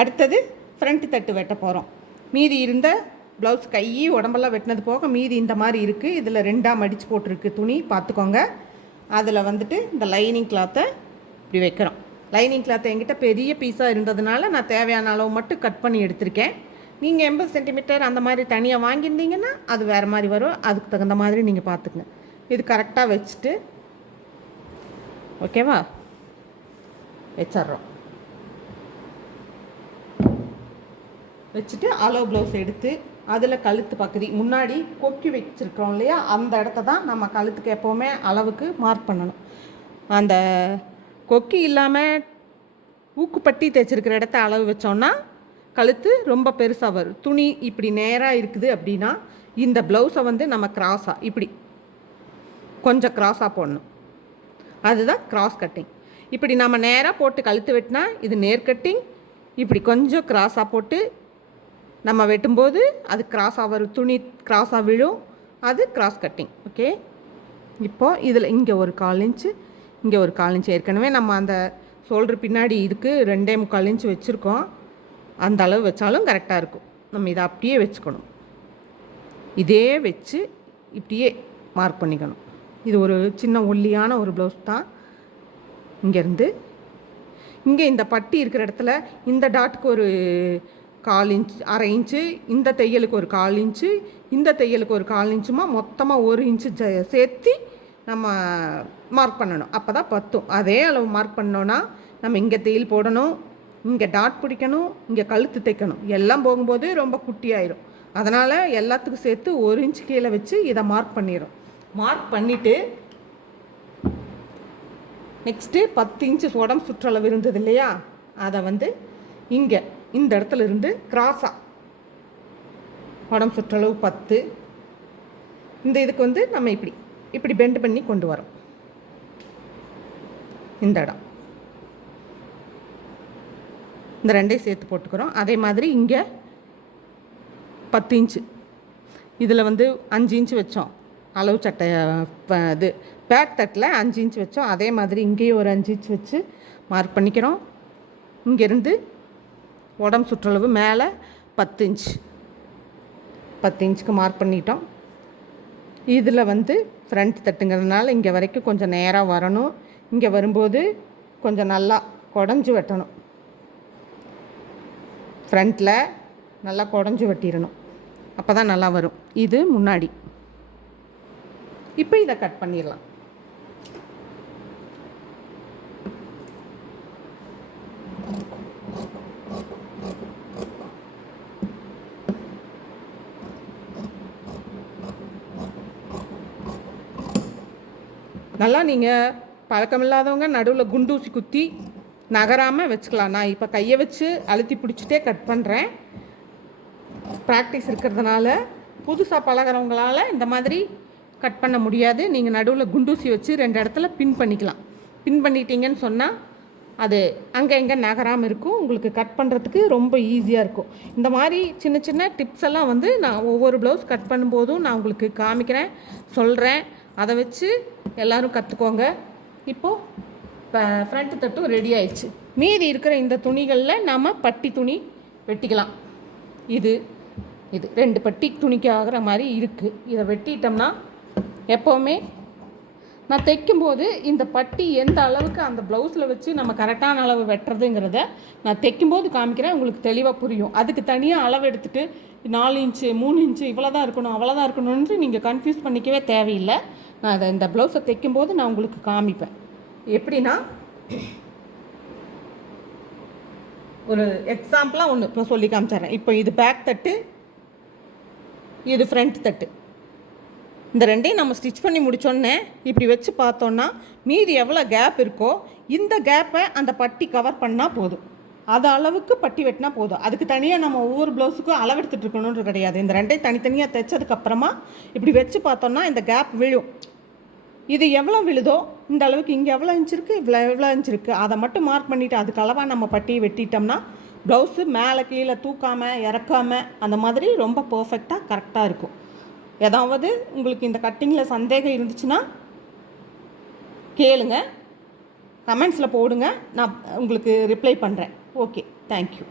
அடுத்தது ஃப்ரண்ட் தட்டு வெட்ட போகிறோம் மீதி இருந்த ப்ளவுஸ் கை உடம்பெல்லாம் வெட்டினது போக மீதி இந்த மாதிரி இருக்குது இதில் ரெண்டாக மடித்து போட்டிருக்கு துணி பார்த்துக்கோங்க. அதில் வந்துட்டு இந்த லைனிங் கிளாத்தை இப்படி வைக்கிறோம். லைனிங் கிளாத் என்கிட்ட பெரிய பீஸாக இருந்ததுனால நான் தேவையான அளவு மட்டும் கட் பண்ணி எடுத்திருக்கேன். நீங்கள் எண்பது சென்டிமீட்டர் அந்த மாதிரி தனியாக வாங்கியிருந்தீங்கன்னா அது வேறு மாதிரி வரும். அதுக்கு தகுந்த மாதிரி நீங்கள் பார்த்துக்குங்க. இது கரெக்டாக வச்சுட்டு ஓகேவா வச்சிட்றோம். வச்சுட்டு அளவு ப்ளவுஸ் எடுத்து அதில் கழுத்து பகுதி முன்னாடி கொக்கி வச்சுருக்கோம் இல்லையா? அந்த இடத்த தான் நம்ம கழுத்துக்கு எப்போவுமே அளவுக்கு மார்க் பண்ணணும். அந்த கொக்கி இல்லாமல் ஊக்குப்பட்டி தைச்சிருக்கிற இடத்த அளவு வச்சோன்னா கழுத்து ரொம்ப பெருசாக வரும். துணி இப்படி நேராக இருக்குது அப்படின்னா இந்த ப்ளவுஸை வந்து நம்ம கிராஸாக இப்படி. கொஞ்சம் கிராஸாக போடணும். அதுதான் கிராஸ் கட்டிங் இப்படி நம்ம நேராக போட்டு கழுத்து வெட்டினா இது நேர் கட்டிங் இப்படி கொஞ்சம் கிராஸாக போட்டு நம்ம வெட்டும்போது அது கிராஸாக வரும். துணி கிராஸாக விழும். அது கிராஸ் கட்டிங் ஓகே இப்போது இதில் இங்கே ஒரு கால் இன்ச்சு இங்கே ஒரு கால் இன்ச்சு ஏற்கனவே நம்ம அந்த ஷோல்டர் பின்னாடி இதுக்கு ரெண்டே முக்கால் இன்ச்சு வச்சுருக்கோம். அந்த அளவு வச்சாலும் கரெக்டாக இருக்கும். நம்ம இதை அப்படியே வச்சுக்கணும். இதே வச்சு இப்படியே மார்க் பண்ணிக்கணும். இது ஒரு சின்ன ஒல்லியான ஒரு ப்ளவுஸ் தான். இங்கேருந்து இங்கே இந்த பட்டி இருக்கிற இடத்துல இந்த டாட்டுக்கு ஒரு கால் இன்ச் அரை இன்ச்சு இந்த தையலுக்கு ஒரு கால் இன்ச்சு இந்த தையலுக்கு ஒரு கால் இன்ச்சுமா மொத்தமாக ஒரு இன்ச்சு ஜ- சேர்த்து நம்ம மார்க் பண்ணணும். அப்போ தான் பத்தும். அதே அளவு மார்க் பண்ணோன்னா நம்ம இங்கே தையல் போடணும் இங்கே டாட் பிடிக்கணும் இங்கே கழுத்து தைக்கணும். எல்லாம் போகும்போது ரொம்ப குட்டியாயிரும். அதனால் எல்லாத்துக்கும் சேர்த்து ஒரு இன்ச் கீழே வச்சு இதை மார்க் பண்ணிடும் மார்க் பண்ணிவிட்டு நெக்ஸ்ட்டு பத்து இன்ச்சு உடம்பு சுற்றளவு இருந்தது இல்லையா? அதை வந்து இங்கே இந்த இடத்துல இருந்து கிராஸாக உடம்பு சுற்றளவு பத்து. இந்த இதுக்கு வந்து நம்ம இப்படி இப்படி பெண்ட் பண்ணி கொண்டு வரோம். இந்த இடம். இந்த ரெண்டையும் சேர்த்து போட்டுக்கிறோம். அதே மாதிரி இங்கே பத்து இன்ச்சு இதில் வந்து அஞ்சு இன்ச்சு வச்சோம். அளவு சட்டை இது பேக் தட்டில் அஞ்சு இன்ச்சு வச்சோம். அதே மாதிரி இங்கேயும் ஒரு அஞ்சு இன்ச்சு வச்சு மார்க் பண்ணிக்கிறோம். இங்கேருந்து உடம்பு சுற்றளவு மேலே பத்து இன்ச். பத்து இன்ச்சுக்கு மார்க் பண்ணிட்டோம். இதில் வந்து ஃப்ரண்ட் தட்டுங்கிறதுனால இங்கே வரைக்கும் கொஞ்சம் நேராக வரணும். இங்கே வரும்போது கொஞ்சம் நல்லா குடஞ்சி வெட்டணும். ஃப்ரண்ட்டில் நல்லா குடஞ்சி வெட்டிடணும். அப்போ தான் நல்லா வரும். இது முன்னாடி. இப்போ இதை கட் பண்ணிடலாம். நல்லா நீங்கள் பழக்கமில்லாதவங்க நடுவில் குண்டூசி குத்தி நகராமல் வச்சுக்கலாம். நான் இப்போ கையை வச்சு அழுத்தி பிடிச்சிட்டே கட் பண்ணுறேன் ப்ராக்டிஸ் இருக்கிறதுனால புதுசாக பழகிறவங்களால் இந்த மாதிரி கட் பண்ண முடியாது. நீங்கள் நடுவில் குண்டூசி வச்சு ரெண்டு இடத்துல பின் பண்ணிக்கலாம். பின் பண்ணிட்டீங்கன்னு சொன்னால் அது அங்கே இங்கே நகராமல் இருக்கும். உங்களுக்கு கட் பண்ணுறதுக்கு ரொம்ப ஈஸியாக இருக்கும். இந்த மாதிரி சின்ன சின்ன டிப்ஸ் எல்லாம் வந்து நான் ஒவ்வொரு ப்ளவுஸ் கட் பண்ணும்போதும் நான் உங்களுக்கு காமிக்கிறேன் சொல்கிறேன் அதை வச்சு எல்லோரும் கற்றுக்கோங்க இப்போது இப்போ ஃப்ரண்ட்டு தட்டும் ரெடி ஆயிடுச்சு. மீதி இருக்கிற இந்த துணிகளில் நாம் பட்டி துணி வெட்டிக்கலாம். இது இது. ரெண்டு பட்டி துணிக்கு ஆகிற மாதிரி இருக்குது இதை வெட்டிட்டோம்னா எப்போவுமே நான் தைக்கும்போது இந்த பட்டி எந்த அளவுக்கு அந்த ப்ளவுஸில் வச்சு நம்ம கரெக்டான அளவு வெட்டுறதுங்கிறத நான் தைக்கும்போது காமிக்கிறேன். உங்களுக்கு தெளிவாக புரியும். அதுக்கு தனியாக அளவு எடுத்துகிட்டு நாலு இன்ச்சு மூணு இன்ச்சு இவ்வளோ தான் இருக்கணும் அவ்வளோதான் இருக்கணும்னு நீங்கள் கன்ஃபியூஸ் பண்ணிக்கவே தேவையில்லை. நான் அதை இந்த ப்ளவுஸை தைக்கும்போது நான் உங்களுக்கு காமிப்பேன். எப்படின்னா ஒரு எக்ஸாம்பிளாக ஒன்று இப்போ சொல்லி காமிச்சிடுறேன். இப்போ இது பேக் தட்டு இது ஃப்ரண்ட் தட்டு. இந்த ரெண்டையும் நம்ம ஸ்டிச் பண்ணி முடிச்சோன்னே இப்படி வச்சு பார்த்தோன்னா மீதி எவ்வளோ கேப் இருக்கோ இந்த கேப்பை அந்த பட்டி கவர் பண்ணால் போதும். அது அளவுக்கு பட்டி வெட்டினா போதும். அதுக்கு தனியாக நம்ம ஒவ்வொரு ப்ளவுஸுக்கும் அளவு எடுத்துகிட்டு கிடையாது. இந்த ரெண்டையும் தனித்தனியாக தைச்சதுக்கப்புறமா இப்படி வச்சு பார்த்தோன்னா இந்த கேப் விழும். இது எவ்வளோ விழுதோ இந்த அளவுக்கு இங்கே எவ்வளோ இன்ச் இருக்குது இவ்வளோ எவ்வளோ இன்ச் இருக்குது அதை மட்டும் மார்க் பண்ணிவிட்டு அதுக்கு அளவாக நம்ம பட்டியை வெட்டிட்டோம்னா ப்ளவுஸு மேலே கீழே தூக்காமல் இறக்காமல் அந்த மாதிரி ரொம்ப பர்ஃபெக்டாக கரெக்டாக இருக்கும். ஏதாவது உங்களுக்கு இந்த கட்டிங்கில் சந்தேகம் இருந்துச்சுன்னா கேளுங்க. கமெண்ட்ஸில் போடுங்க. நான் உங்களுக்கு ரிப்ளை பண்ணுறேன் ஓகே தேங்க்யூ